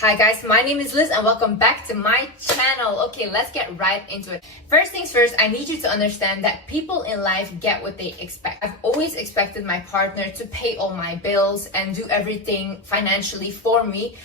Hi guys, my name is Liz and welcome back to my channel. Okay, let's get right into it. First things first, I need you to understand that people in life get what they expect. I've always expected my partner to pay all my bills and do everything financially for me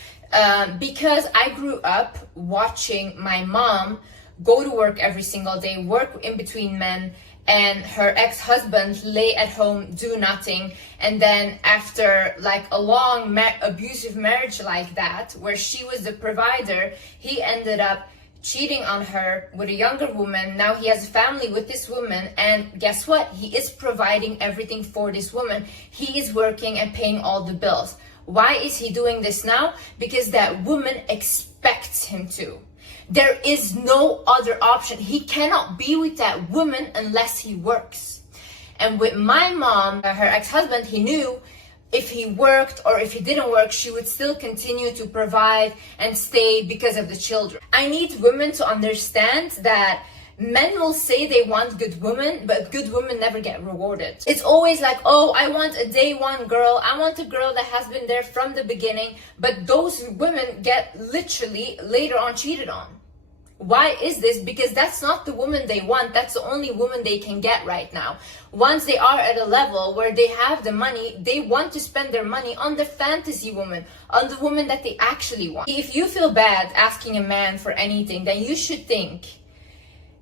because I grew up watching my mom go to work every single day, work in between men, and her ex-husband lay at home, do nothing, and then after like a long abusive marriage like that, where she was the provider, he ended up cheating on her with a younger woman. Now he has a family with this woman, and guess what? He is providing everything for this woman. He is working and paying all the bills. Why is he doing this now? Because that woman expects him to. There is no other option. He cannot be with that woman unless he works. And with my mom, her ex-husband, he knew if he worked or if he didn't work, she would still continue to provide and stay because of the children. I need women to understand that men will say they want good women, but good women never get rewarded. It's always like, oh, I want a day one girl. I want a girl that has been there from the beginning. But those women get literally later on cheated on. Why is this? Because that's not the woman they want. That's the only woman they can get right now. Once they are at a level where they have the money, they want to spend their money on the fantasy woman, on the woman that they actually want. If you feel bad asking a man for anything, then you should think,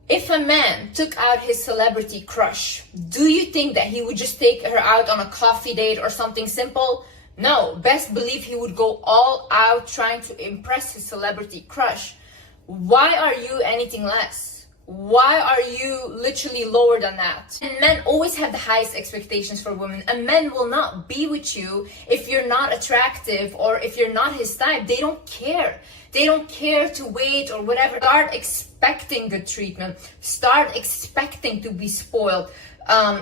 if a man took out his celebrity crush, do you think that he would just take her out on a coffee date or something simple? No, best believe he would go all out trying to impress his celebrity crush. Why are you anything less? Why are you literally lower than that? And men always have the highest expectations for women. A man will not be with you if you're not attractive or if you're not his type. They don't care. They don't care to wait or whatever. Start expecting good treatment. Start expecting to be spoiled.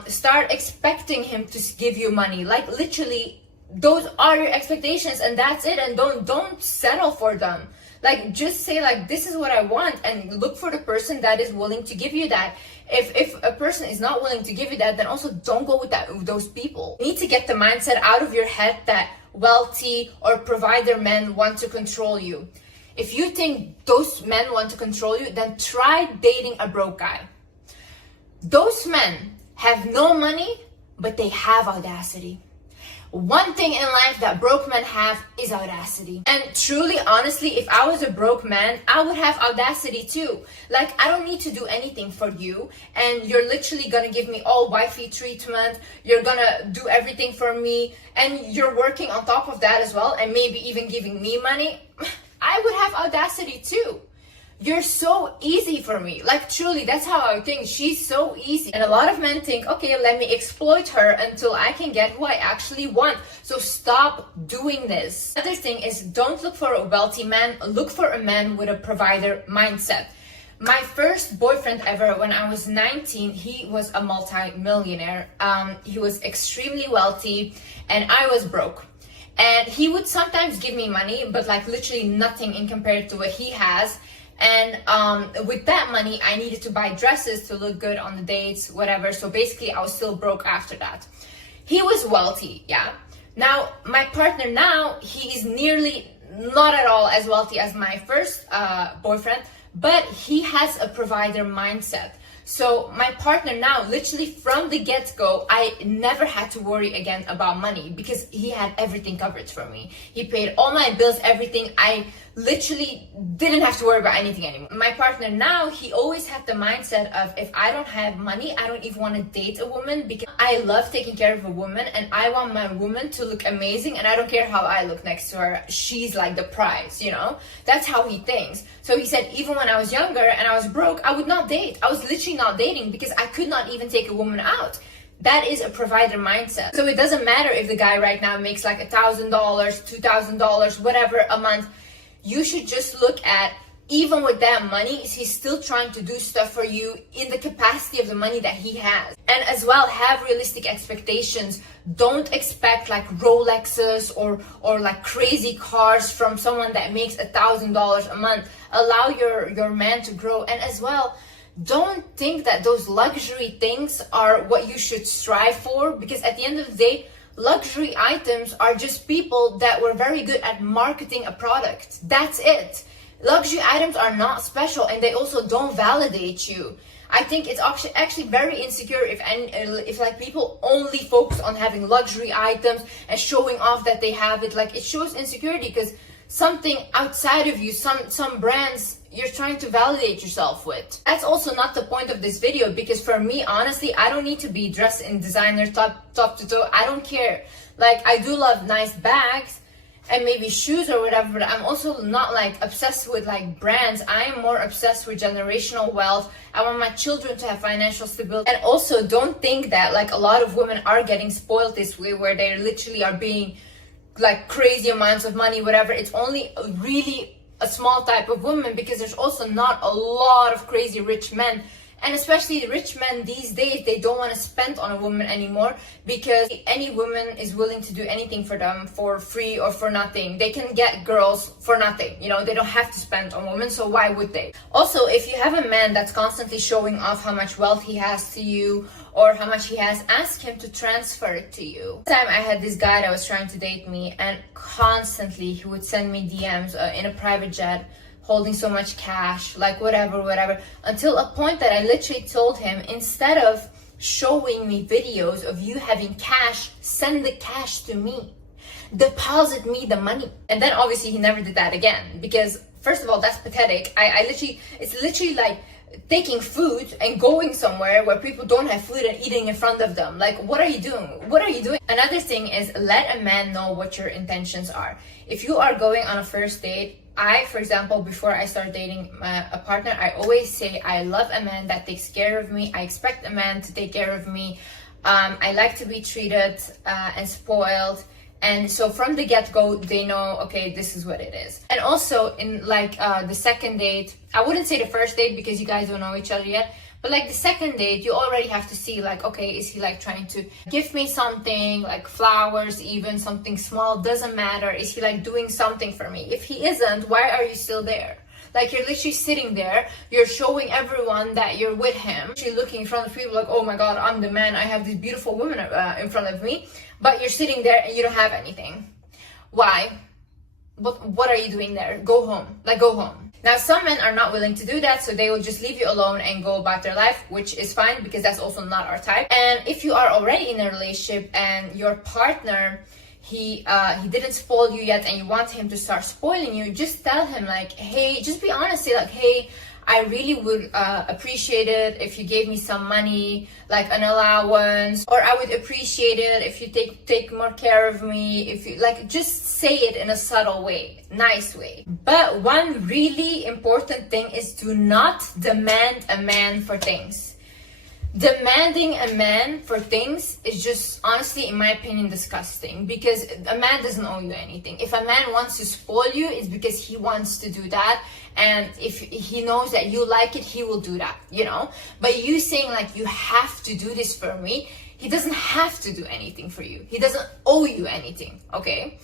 Start expecting him to give you money. Like literally, those are your expectations and that's it. And don't settle for them. Like, just say like, this is what I want, and look for the person that is willing to give you that. If a person is not willing to give you that, then also don't go with those people. You need to get the mindset out of your head that wealthy or provider men want to control you. If you think those men want to control you, then try dating a broke guy. Those men have no money, but they have audacity. One thing in life that broke men have is audacity. And truly, honestly, if I was a broke man, I would have audacity too. Like, I don't need to do anything for you, and you're literally gonna give me all wifey treatment, you're gonna do everything for me, and you're working on top of that as well, and maybe even giving me money. I would have audacity too. You're so easy for me. Like, truly, that's how I think. She's so easy. And a lot of men think, okay, let me exploit her until I can get who I actually want. So stop doing this. Another thing is, don't look for a wealthy man. Look for a man with a provider mindset. My first boyfriend ever, when I was 19, he was a multi-millionaire. He was extremely wealthy and I was broke. And he would sometimes give me money, but like literally nothing in compared to what he has. And with that money, I needed to buy dresses to look good on the dates, whatever. So basically, I was still broke after that. He was wealthy, yeah. Now, my partner now, he is nearly not at all as wealthy as my first boyfriend, but he has a provider mindset. So my partner now, literally from the get-go, I never had to worry again about money because he had everything covered for me. He paid all my bills, everything. I literally didn't have to worry about anything anymore. My partner now, he always had the mindset of, if I don't have money, I don't even want to date a woman because I love taking care of a woman and I want my woman to look amazing and I don't care how I look next to her. She's like the prize, you know? That's how he thinks. So he said, even when I was younger and I was broke, I would not date. I was literally not dating because I could not even take a woman out. That is a provider mindset. So it doesn't matter if the guy right now makes like $1,000, $2,000, whatever a month. You should just look at, even with that money, is he still trying to do stuff for you in the capacity of the money that he has? And as well, have realistic expectations. Don't expect like Rolexes or like crazy cars from someone that makes $1,000 a month. Allow your man to grow. And as well, don't think that those luxury things are what you should strive for, because at the end of the day, luxury items are just people that were very good at marketing a product. That's it. Luxury items are not special, and they also don't validate you. I think it's actually very insecure if like people only focus on having luxury items and showing off that they have it. Like, it shows insecurity because something outside of you, some brands you're trying to validate yourself with. That's also not the point of this video, because for me, honestly, I don't need to be dressed in designer top to toe. I don't care. Like, I do love nice bags and maybe shoes or whatever, but I'm also not like obsessed with like brands. I am more obsessed with generational wealth. I want my children to have financial stability. And also, don't think that like a lot of women are getting spoiled this way, where they literally are being like crazy amounts of money, whatever. It's only really a small type of women, because there's also not a lot of crazy rich men. And especially rich men these days, they don't want to spend on a woman anymore, because any woman is willing to do anything for them for free or for nothing. They can get girls for nothing, you know, they don't have to spend on women, so why would they? Also, if you have a man that's constantly showing off how much wealth he has to you or how much he has, ask him to transfer it to you. One time I had this guy that was trying to date me, and constantly he would send me DMs in a private jet, holding so much cash, like whatever, until a point that I literally told him, instead of showing me videos of you having cash, send the cash to me. Deposit me the money. And then obviously he never did that again, because first of all, that's pathetic. It's literally like taking food and going somewhere where people don't have food and eating in front of them. Like, what are you doing? What are you doing? Another thing is, let a man know what your intentions are. If you are going on a first date, for example, before I start dating a partner, I always say I love a man that takes care of me. I expect a man to take care of me. I like to be treated and spoiled. And so from the get-go, they know, okay, this is what it is. And also in like the second date, I wouldn't say the first date because you guys don't know each other yet, but like the second date, you already have to see like, okay, is he like trying to give me something, like flowers, even something small, doesn't matter. Is he like doing something for me? If he isn't, why are you still there? Like, you're literally sitting there, you're showing everyone that you're with him, you're looking in front of people like, oh my god, I'm the man, I have this beautiful woman in front of me, but you're sitting there and you don't have anything. Why? What are you doing there? Go home. Like, go home. Now, some men are not willing to do that, so they will just leave you alone and go about their life, which is fine because that's also not our type. And if you are already in a relationship and your partner, he didn't spoil you yet and you want him to start spoiling you, just tell him like, hey, just be honest, say like, hey, I really would appreciate it if you gave me some money, like an allowance, or I would appreciate it if you take more care of me, if you like, just say it in a subtle way, nice way. But one really important thing is, do not demand a man for things. Demanding a man for things is just, honestly, in my opinion, disgusting, because a man doesn't owe you anything. If a man wants to spoil you, it's because he wants to do that, and if he knows that you like it, he will do that, you know? But you saying like, you have to do this for me, he doesn't have to do anything for you. He doesn't owe you anything, okay?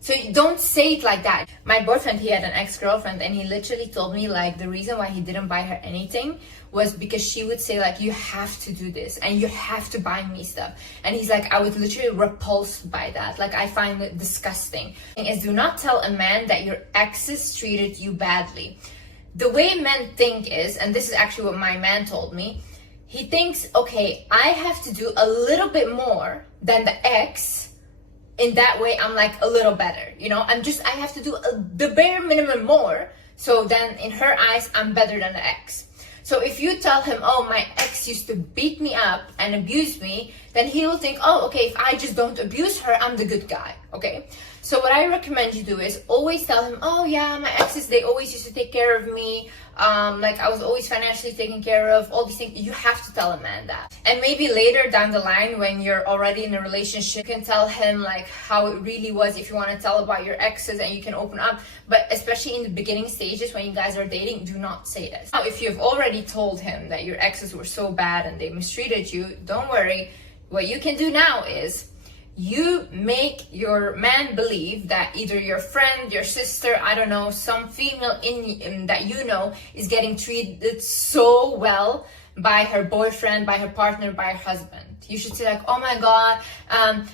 So don't say it like that. My boyfriend, he had an ex-girlfriend, and he literally told me like the reason why he didn't buy her anything was because she would say like, you have to do this and you have to buy me stuff. And he's like, I was literally repulsed by that. Like, I find it disgusting. And is, do not tell a man that your exes treated you badly. The way men think is, and this is actually what my man told me, he thinks, okay, I have to do a little bit more than the ex. In that way, I'm like a little better, you know? I have to do the bare minimum more. So then in her eyes, I'm better than the ex. So if you tell him, oh, my ex used to beat me up and abuse me, then he will think, oh, okay, if I just don't abuse her, I'm the good guy, okay? So what I recommend you do is always tell him, oh yeah, my exes, they always used to take care of me. Like, I was always financially taken care of, all these things. You have to tell a man that. And maybe later down the line, when you're already in a relationship, you can tell him like how it really was, if you want to tell about your exes, and you can open up. But especially in the beginning stages when you guys are dating, do not say this. Now, if you've already told him that your exes were so bad and they mistreated you, don't worry. What you can do now is, you make your man believe that either your friend, your sister, I don't know, some female in that you know is getting treated so well by her boyfriend, by her partner, by her husband. You should say like, oh my god,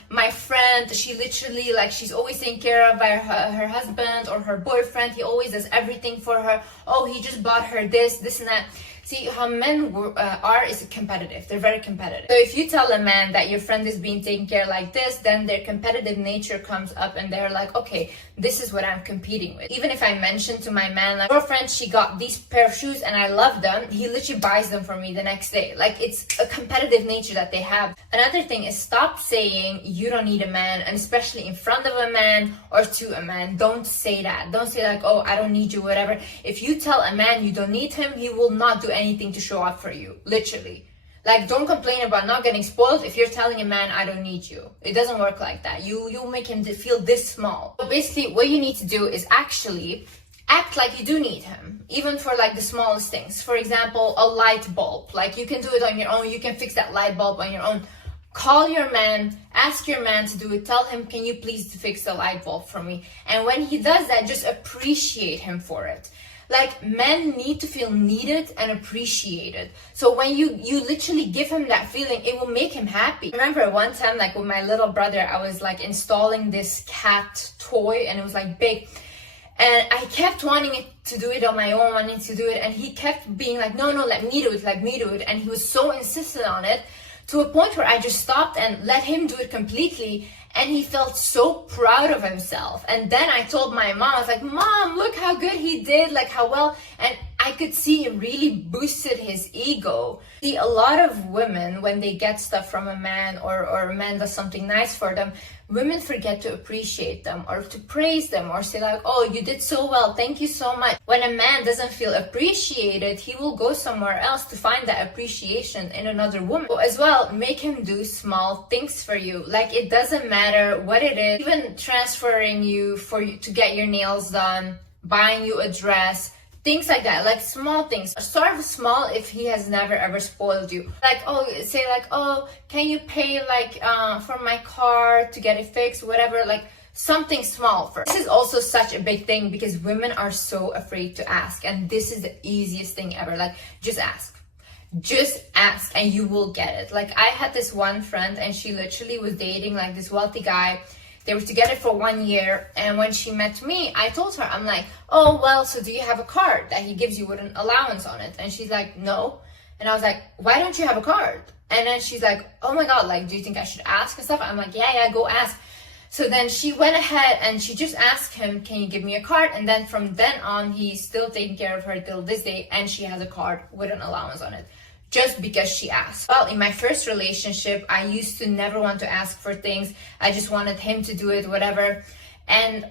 my friend, she literally, like, she's always taken care of by her husband or her boyfriend. He always does everything for her. Oh, he just bought her this and that. See, how men are is competitive. They're very competitive. So if you tell a man that your friend is being taken care like this, then their competitive nature comes up and they're like, okay, this is what I'm competing with. Even if I mention to my man, like, your friend, she got these pair of shoes and I love them, he literally buys them for me the next day. Like, it's a competitive nature that they have. Another thing is, stop saying you don't need a man, and especially in front of a man or to a man. Don't say that. Don't say like, oh, I don't need you, whatever. If you tell a man you don't need him, he will not do anything to show up for you, literally. Like, don't complain about not getting spoiled if you're telling a man, I don't need you. It doesn't work like that. You'll make him feel this small. So basically, what you need to do is actually act like you do need him, even for like the smallest things. For example, a light bulb. Like, you can do it on your own. You can fix that light bulb on your own. Call your man, ask your man to do it. Tell him, can you please fix the light bulb for me? And when he does that, just appreciate him for it. Like, men need to feel needed and appreciated. So when you literally give him that feeling, it will make him happy. I remember one time, like with my little brother, I was like installing this cat toy and it was like big. And I kept wanting to do it on my own, wanting to do it. And he kept being like, no, let me do it, let me do it. And he was so insistent on it, to a point where I just stopped and let him do it completely. And he felt so proud of himself. And then I told my mom, I was like, Mom, look how good he did, like how well. And I could see it really boosted his ego. See, a lot of women, when they get stuff from a man or a man does something nice for them, women forget to appreciate them or to praise them or say like, oh, you did so well, thank you so much. When a man doesn't feel appreciated, he will go somewhere else to find that appreciation in another woman. So as well, make him do small things for you. Like, it doesn't matter what it is, even transferring you to get your nails done, buying you a dress, things like that, like small things. Start small if he has never ever spoiled you. Like, oh, say like, oh, can you pay like for my car to get it fixed, whatever, like something small first. This is also such a big thing because women are so afraid to ask, and this is the easiest thing ever. Like, just ask. Just ask and you will get it. Like, I had this one friend and she literally was dating like this wealthy guy. They were together for 1 year, and when she met me, I told her, I'm like, oh, well, so do you have a card that he gives you with an allowance on it? And she's like, no. And I was like, why don't you have a card? And then she's like, oh my God, like, do you think I should ask and stuff? I'm like, yeah, go ask. So then she went ahead and she just asked him, can you give me a card? And then from then on, he's still taking care of her till this day, and she has a card with an allowance on it, just because she asked. Well, in my first relationship, I used to never want to ask for things. I just wanted him to do it, whatever. And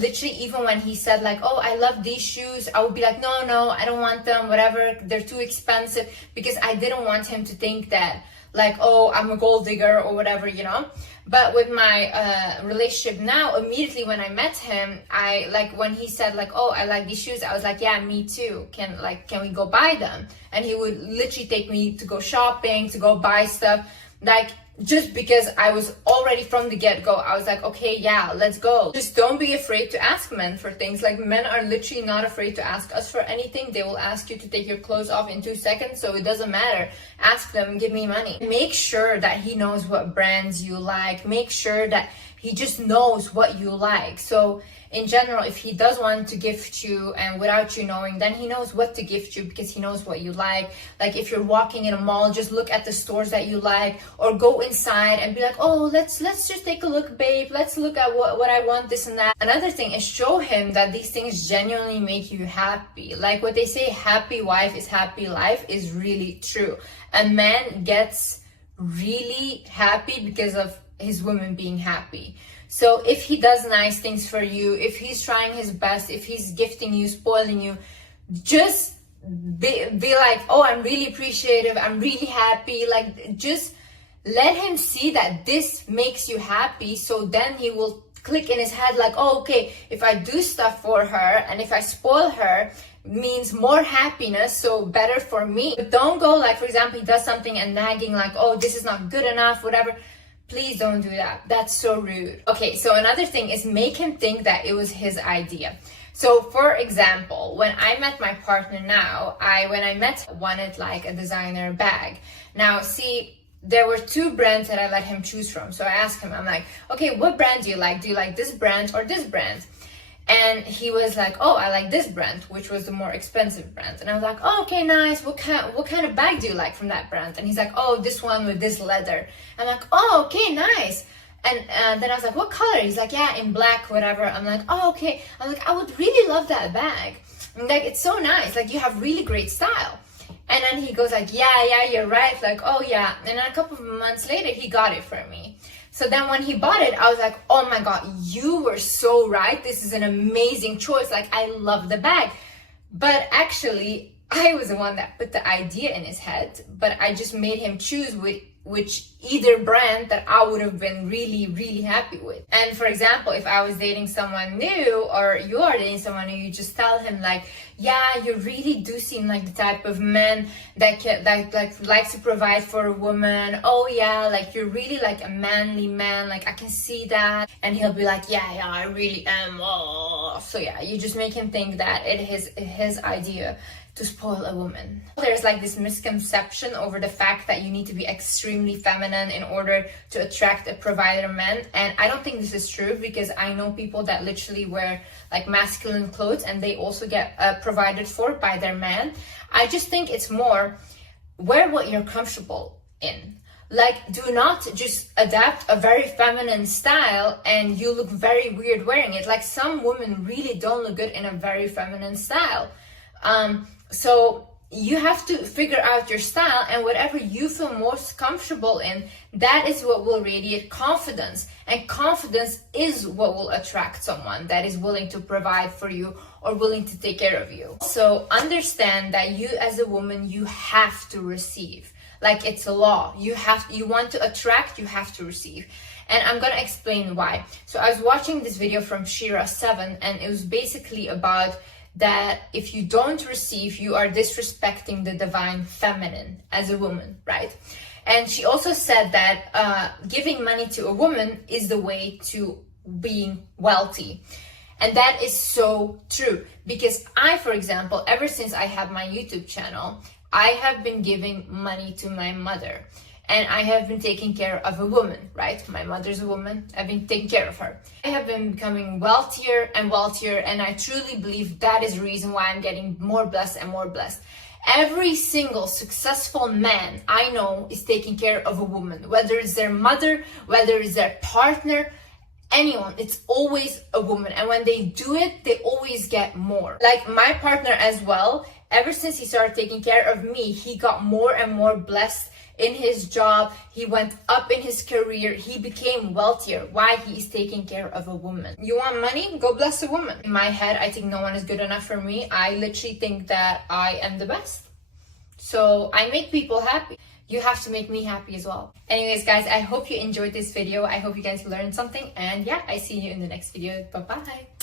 literally, even when he said like, oh, I love these shoes, I would be like, no, I don't want them, whatever, they're too expensive, because I didn't want him to think that like, oh, I'm a gold digger or whatever, you know. But with my relationship now, immediately when I met him, I like, when he said like, oh, I like these shoes, I was like, yeah, me too. Can we go buy them? And he would literally take me to go shopping, to go buy stuff, like, just because I was already from the get-go, I was like, okay, yeah, let's go. Just don't be afraid to ask men for things. Like, men are literally not afraid to ask us for anything. They will ask you to take your clothes off in 2 seconds, so it doesn't matter. Ask them, give me money. Make sure that he knows what brands you like. Make sure that he just knows what you like. So in general, if he does want to gift you and without you knowing, then he knows what to gift you because he knows what you like. Like, if you're walking in a mall, just look at the stores that you like, or go inside and be like, oh, let's just take a look, babe. Let's look at what I want, this and that. Another thing is, show him that these things genuinely make you happy. Like what they say, happy wife is happy life, is really true. A man gets really happy because of his woman being happy. So if he does nice things for you, if he's trying his best, if he's gifting you, spoiling you, just be like, oh, I'm really appreciative, I'm really happy. Like, just let him see that this makes you happy. So then he will click in his head like, oh, okay, if I do stuff for her and if I spoil her, means more happiness, so better for me. But don't go like, for example, he does something and nagging like, oh, this is not good enough, whatever. Please don't do that. That's so rude. Okay, so another thing is, make him think that it was his idea. So for example, when I met my partner now, when I wanted like a designer bag. Now see, there were two brands that I let him choose from. So I asked him, I'm like, okay, what brand do you like? Do you like this brand or this brand? And he was like, oh, I like this brand, which was the more expensive brand. And I was like, oh, okay, nice. What kind of bag do you like from that brand? And he's like, oh, this one with this leather. I'm like, oh, okay, nice. And then I was like, what color? He's like, yeah, in black, whatever. I'm like, oh, okay. I'm like, I would really love that bag. I'm like, it's so nice. Like, you have really great style. And then he goes like, yeah, you're right. Like, oh yeah. And then a couple of months later, he got it for me. So then when he bought it, I was like, oh my God, you were so right. This is an amazing choice. Like, I love the bag. But actually, I was the one that put the idea in his head, but I just made him choose which either brand that I would have been really, really happy with. And for example, if I was dating someone new, or you are dating someone new, you just tell him like, yeah, you really do seem like the type of man that likes to provide for a woman. Oh yeah, like you're really like a manly man, like I can see that. And he'll be like, yeah, I really am. Oh. So yeah, you just make him think that it is his idea to spoil a woman. There's like this misconception over the fact that you need to be extremely feminine in order to attract a provider man, and I don't think this is true, because I know people that literally wear like masculine clothes and they also get provided for by their man. I just think it's more wear what you're comfortable in. Like, do not just adapt a very feminine style and you look very weird wearing it. Like, some women really don't look good in a very feminine style. So you have to figure out your style, and whatever you feel most comfortable in, that is what will radiate confidence. And confidence is what will attract someone that is willing to provide for you or willing to take care of you. So understand that you as a woman, you have to receive. Like, it's a law. You want to attract, you have to receive. And I'm gonna explain why. So I was watching this video from Shira7, and it was basically about that if you don't receive, you are disrespecting the divine feminine as a woman, right? And she also said that giving money to a woman is the way to being wealthy. And that is so true, because I, for example, ever since I have my YouTube channel, I have been giving money to my mother. And I have been taking care of a woman, right? My mother's a woman. I've been taking care of her. I have been becoming wealthier and wealthier, and I truly believe that is the reason why I'm getting more blessed and more blessed. Every single successful man I know is taking care of a woman, whether it's their mother, whether it's their partner, anyone, it's always a woman. And when they do it, they always get more. Like my partner as well, ever since he started taking care of me, he got more and more blessed in his job. He went up in his career. He became wealthier. Why? He is taking care of a woman. You want money? Go bless a woman. In my head, I think no one is good enough for me. I literally think that I am the best. So I make people happy. You have to make me happy as well. Anyways, guys, I hope you enjoyed this video. I hope you guys learned something. And yeah, I see you in the next video. Bye-bye.